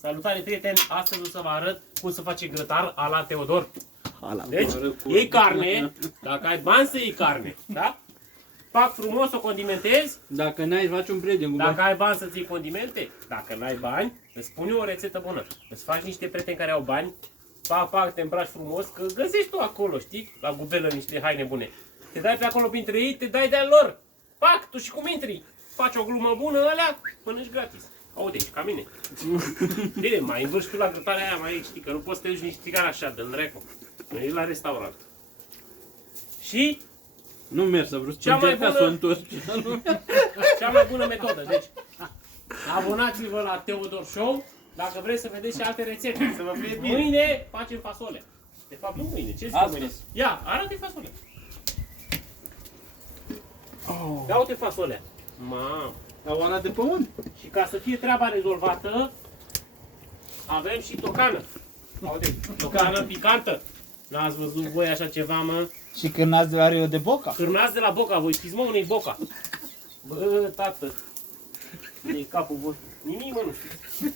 Salutare, prieteni! Astăzi o să vă arăt cum să face grătar a la Teodor. Deci, iei carne, dacă ai bani să iei carne, da? Fac frumos, o condimentezi. Dacă n-ai, faci un prieten cu bani. Dacă ai bani să ții condimente, dacă n-ai bani, îți spun eu o rețetă bună. Îți faci niște prieteni care au bani, pac, te îmbraci frumos, că găsești tu acolo, știi? La gubelă niște haine bune. Te dai pe acolo printre ei, te dai de-al lor. Pac, tu și cum intri? Faci o glumă bună, alea, mănânci gratis. Aude, ca mine. Bine, mai învârși tu la grătarea aia, mai știi, că nu poți să te duci nici țigar așa, dă-l reco. Nu ești la restaurant. Și Nu mergi să vrut cea mai să bună- o întorci. cea mai bună metodă, deci abonați-vă la Teodor Show dacă vreți să vedeți și alte rețete. Să vă fie bine. Mâine facem fasole. De fapt, nu mâine, ce zic Astăzi. mâine? Ia, arată fasole. Ia uite fasolea. Mamă. La oana de pământ. Și ca să fie treaba rezolvată, avem și tocană. Uite, tocană picantă. N-ați văzut voi așa ceva, mă? Și cârnați de la Rio de Boca. Cârnați de la Boca, voi știți, mă, unei Boca. Bă, tată, e capul vostru. Nimic, mă, nu știu.